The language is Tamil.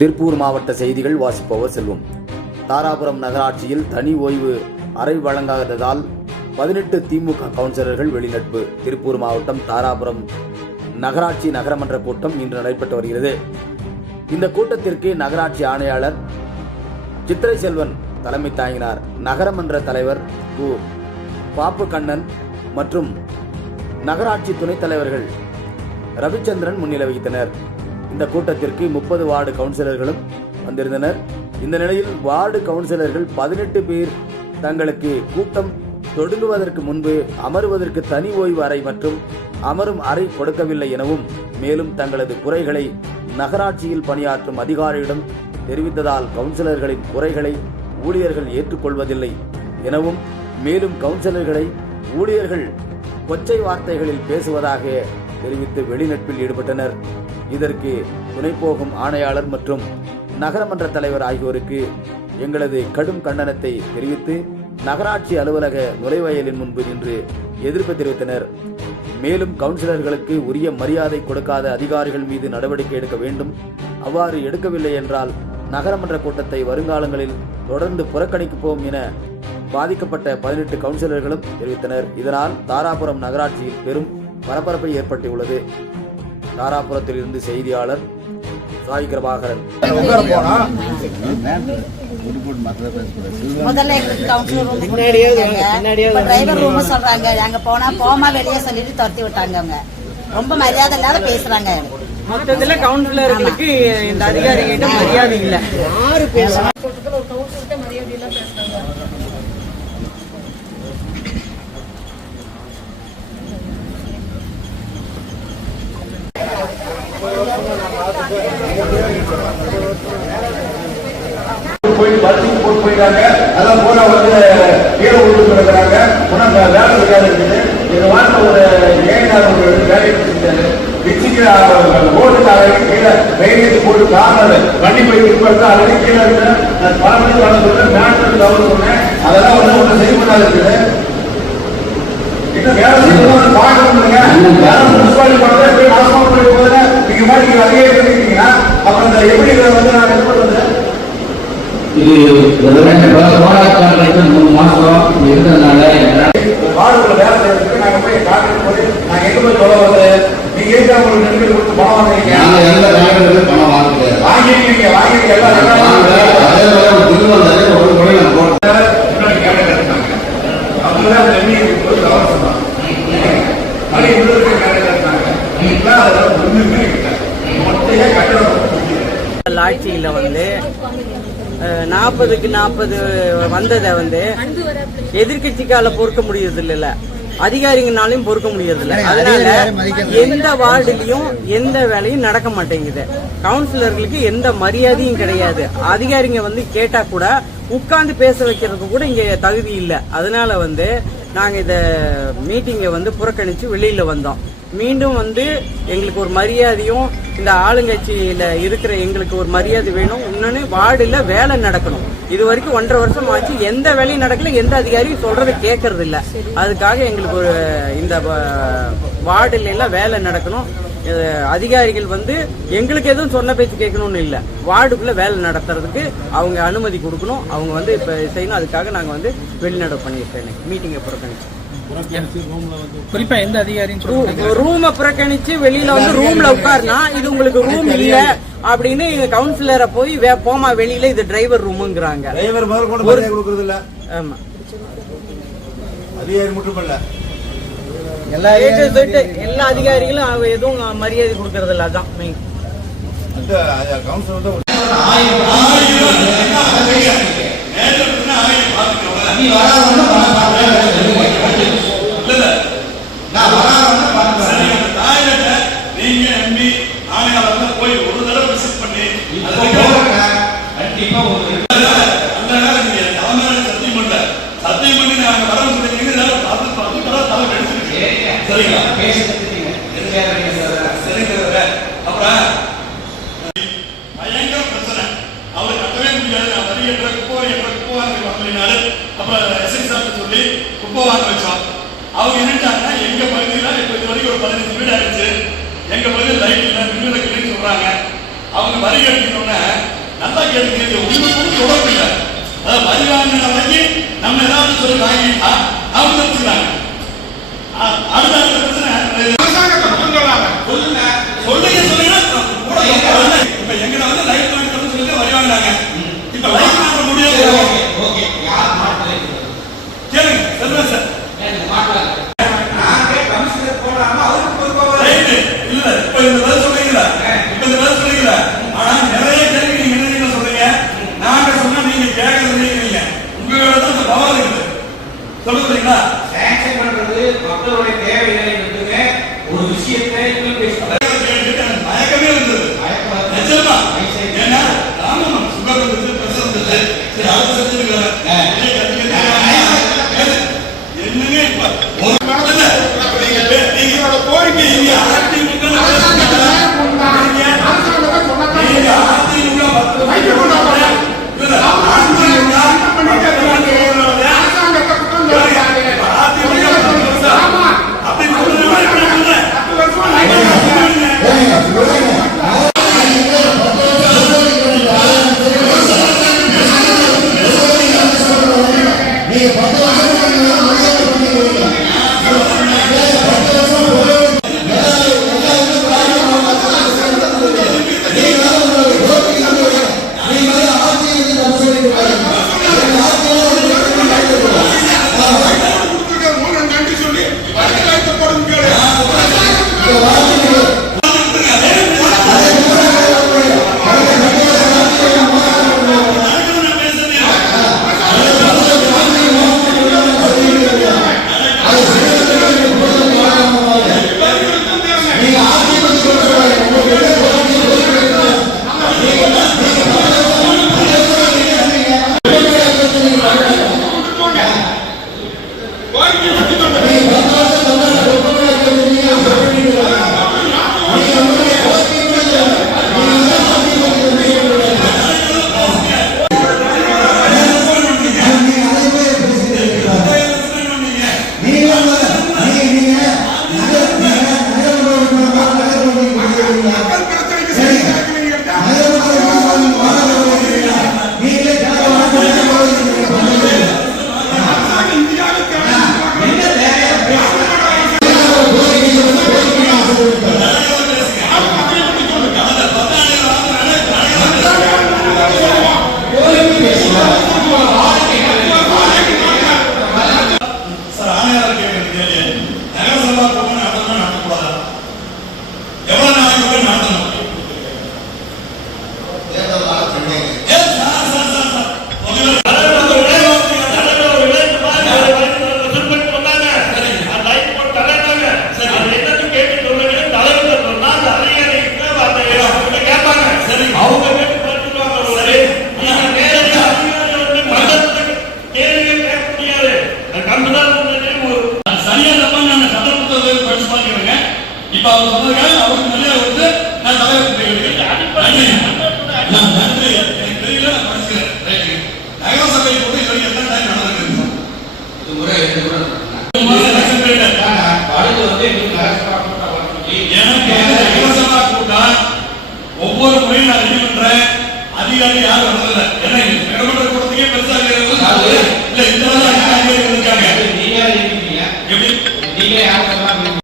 திருப்பூர் மாவட்ட செய்திகள் வாசிப்பவர் செல்வம். தாராபுரம் நகராட்சியில் தனி ஓய்வு அறை வழங்காததால் 18 திமுக கவுன்சிலர்கள் வெளிநடப்பு. திருப்பூர் மாவட்டம் தாராபுரம் நகராட்சி நகரமன்ற கூட்டம் இன்று நடைபெற்று வருகிறது. இந்த கூட்டத்திற்கு நகராட்சி ஆணையாளர் சித்திரை செல்வன் தலைமை தாங்கினார். நகரமன்ற தலைவர் பாப்பு கண்ணன் மற்றும் நகராட்சி துணைத் தலைவர்கள் ரவிச்சந்திரன் முன்னிலை வகித்தனர். இந்த கூட்டத்திற்கு 30 வார்டு கவுன்சிலர்களும் வந்திருந்தனர். இந்த நிலையில் வார்டு கவுன்சிலர்கள் 18 பேர் தங்களுக்கு கூட்டம் தொடங்குவதற்கு முன்பு அமருவதற்கு தனி ஓய்வு அறை மற்றும் அமரும் அறை கொடுக்கவில்லை எனவும், மேலும் தங்களது குறைகளை நகராட்சியில் பணியாற்றும் அதிகாரியிடம் தெரிவித்ததால் கவுன்சிலர்களின் குறைகளை ஊழியர்கள் ஏற்றுக்கொள்வதில்லை எனவும், மேலும் கவுன்சிலர்களை ஊழியர்கள் கொச்சை வார்த்தைகளில் பேசுவதாக தெரிவித்து வெளிநடப்பில் ஈடுபட்டனர். இதற்கு துணை போகும் ஆணையாளர் மற்றும் நகரமன்ற தலைவர் ஆகியோருக்கு எங்களது கடும் கண்டனத்தை தெரிவித்து நகராட்சி அலுவலக நுழைவாயிலின் முன்பு நின்று எதிர்ப்பு தெரிவித்தனர். மேலும் கவுன்சிலர்களுக்கு உரிய மரியாதை கொடுக்காத அதிகாரிகள் மீது நடவடிக்கை எடுக்க வேண்டும். அவ்வாறு எடுக்கவில்லை என்றால் நகரமன்ற கூட்டத்தை வருங்காலங்களில் தொடர்ந்து புறக்கணிப்போம் என பாதிக்கப்பட்ட 18 கவுன்சிலர்களும் தெரிவித்தனர். இதனால் தாராபுரம் நகராட்சியில் பெரும் பரபரப்பை ஏற்பட்டுள்ளது. தாராபுரத்தில் இருந்து செய்தியாளர் சாய் கிருபாகரன். முதல்ல எங்களுக்கு கவுன்சிலர் ரூம் டிரைவர் ரூம் சொல்றாங்க. அங்க போமா வெளியே சொல்லிட்டு துரத்தி விட்டாங்க. அவங்க ரொம்ப மரியாதை இல்லாத பேசுறாங்க. மொத்தத்துல கவுன்சிலர்களுக்கு இந்த அதிகாரிகிட்ட மரியாதை இல்ல. யாரு பேசுறாங்க? போயிட்டாங்க. அதான் போன வந்து கீழே ஊருக்கு கிடக்குறாங்க. வேலை செய்யாத இருக்குது. இந்த வாரம் ஒரு ஏழாவது வேலையை செஞ்சாரு. ஓட்டுக்காரங்க கீழே வெயிலேஜ் போட்டு காரணம் வண்டி போய் இருப்பாரு. அதுக்கு கீழே இருக்கு. பல மணிக்கு வர சொல்றேன். மேட்ரு கவர் சொன்னேன். அதெல்லாம் ஒன்றும் செய்யப்படாது இருக்குது. இன்னும் வேலை செய்யணும் பார்க்கணுங்க. முனிசிபாலிட்டி பணத்தை போய் நாசமா போய் போதுன்னா நீங்க மாதிரி நீங்க அதிகே பண்ணிட்டீங்கன்னா அப்புறம் இந்த எப்படி வந்து நான் என்ன பண்றது? இது 3 மாசம் இருந்ததுனால வார்டுக்குள்ள வேலை செய்யறதுக்கு நாங்க போய் காட்டுக்கு போய் நாங்க எங்க போய் சொல்ல வந்து நீங்க ஏன் உங்களுக்கு நெருக்கடி கொடுத்து பணம் வாங்குறீங்க? பணம் வாங்கிருக்கீங்க ஆட்சியில வந்து 40க்கு 40 வந்ததை வந்து எதிர்கட்சிக்கால பொறுக்க முடியறது இல்ல, அதிகாரிங்கனாலையும் பொறுக்க முடியறது இல்ல. அதனால எந்த வார்டுலயும் எந்த வேலையும் நடக்க மாட்டேங்குது. கவுன்சிலர்களுக்கு எந்த மரியாதையும் கிடையாது. அதிகாரிங்க வந்து கேட்டா கூட உட்கார்ந்து பேச வைக்கிறதுக்கு கூட இங்க தகுதி இல்ல. அதனால வந்து நாங்க இந்த மீட்டிங்கை வந்து புறக்கணிச்சு வெளியில வந்தோம். மீண்டும் வந்து எங்களுக்கு ஒரு மரியாதையும், இந்த ஆளுங்கட்சியில இருக்கிற எங்களுக்கு ஒரு மரியாதை வேணும். இன்னொன்னு வார்டுல வேலை நடக்கணும். இது வரைக்கும் 1.5 வருஷம் ஆச்சு, எந்த வேலையும் நடக்கல, எந்த அதிகாரியும் சொல்றதை கேட்கறது இல்ல. அதுக்காக எங்களுக்கு ஒரு இந்த வார்டுல எல்லாம் வேலை நடக்கணும். அதிகாரிகள் வந்து எங்களுக்கு எதுவும் சொன்ன பேச்சு கேட்கணும்னு இல்ல, வார்டுக்குள்ள வேலை நடத்துறதுக்கு அவங்க அனுமதி கொடுக்கணும். அவங்க வந்து இப்ப செய்யணும். அதுக்காக நாங்க வந்து வெளிநடப்பு பண்ணிருக்கேன். மீட்டிங்கை புறக்கணிச்சு குறிப்பா எந்த அதிகாரியும் ரூமை புறக்கணிச்சு வெளியில வந்து ரூம்ல உட்காருனா இது உங்களுக்கு ரூம் இல்ல அப்படின்னு கவுன்சிலரை போய் போமா வெளியில இது டிரைவர் ரூமுங்கிறாங்க. ஆமா, அதிகாரி மட்டும் இல்ல, எல்லா அதிகாரிகளும் எதுவும் மரியாதை கொடுக்கறது இல்ல. அதான் மெயின். போய் ஒரு தடவை விசிட் பண்ணி சத்தியம் பண்ணி நாங்க வர அப்புறம் பயங்கர பிரச்சனை. அவரு கட்டவே முடியாது. நான் வரி என்ற குப்பை வாங்கினாரு. அப்புறம் எஸ்ஐ சார் சொல்லி குப்பை வாங்க வச்சோம். அவங்க என்னட்டாங்கன்னா எங்க பகுதியில இப்ப இது வரைக்கும் ஒரு 15 வீடு ஆயிடுச்சு. எங்க பகுதியில் லைட் இல்லை, மின்விளக்கு இல்லைன்னு சொல்றாங்க. அவங்க வரி கட்டினோடனே நல்லா கேட்டு ஒன்றுக்கும் தொடர்பு இல்லை. அதாவது வரி வாங்கின வரைக்கும் நம்ம ஏதாவது சொல்லி வாங்கிட்டா அவங்க தெரிஞ்சுக்கிறாங்க. அடுத்த பிரச்சனை சொல்லுங்க இப்ப எங்களை வந்து லைஃப் மாற்றணும்னு சொல்லி வரி வாங்கினாங்க. இப்ப லைஃப் மாற்ற முடியாது. கேளுங்க சொல்லுங்க சார். இல்ல இப்ப இந்த பதில் சொல்றீங்களா? இப்ப இந்த பதில் சொல்றீங்களா? ஆனா நிறைய கேள்வி நீங்க என்ன சொல்றீங்க? நாங்க சொன்னா நீங்க கேட்கறது நீங்க உங்களோட தான் இந்த பவர் இருக்குது. சொல்லுறீங்களா? சாங்க்ஷன் பண்றது மக்களுடைய தேவைகளை மட்டுமே ஒரு விஷயத்தை பேசுறாங்க. மயக்கமே இருந்தது. நிஜமா ஏன்னா ராமன் சுகர் இருந்தது, பிரஷர் இருந்தது. சரி அதை செஞ்சிருக்கிறேன். என்னங்க இப்ப ஒரு மனதில் நீங்களோட கோரிக்கை இப்ப அவர் சொன்னதுக்காக அவருக்கு நிறைய வந்து நான் தலைவர் நன்றி. எனக்கு தெரியல, நான் படிச்சுக்கிறேன். நகர சபை போட்டு இது வரைக்கும் எத்தனை டைம் நடந்திருக்கு? இது முறை எனக்கு நகரசபா கூட்டம் ஒவ்வொரு முறையும் நான் ரெடி பண்றேன். அதிகாரி யாரும் வந்ததில்லை. ஏன்னா நகரமன்ற கூட்டத்துக்கே பெருசா இல்ல இந்த அதிகாரிகள் இருக்காங்க. எப்படி நீங்க யாரும்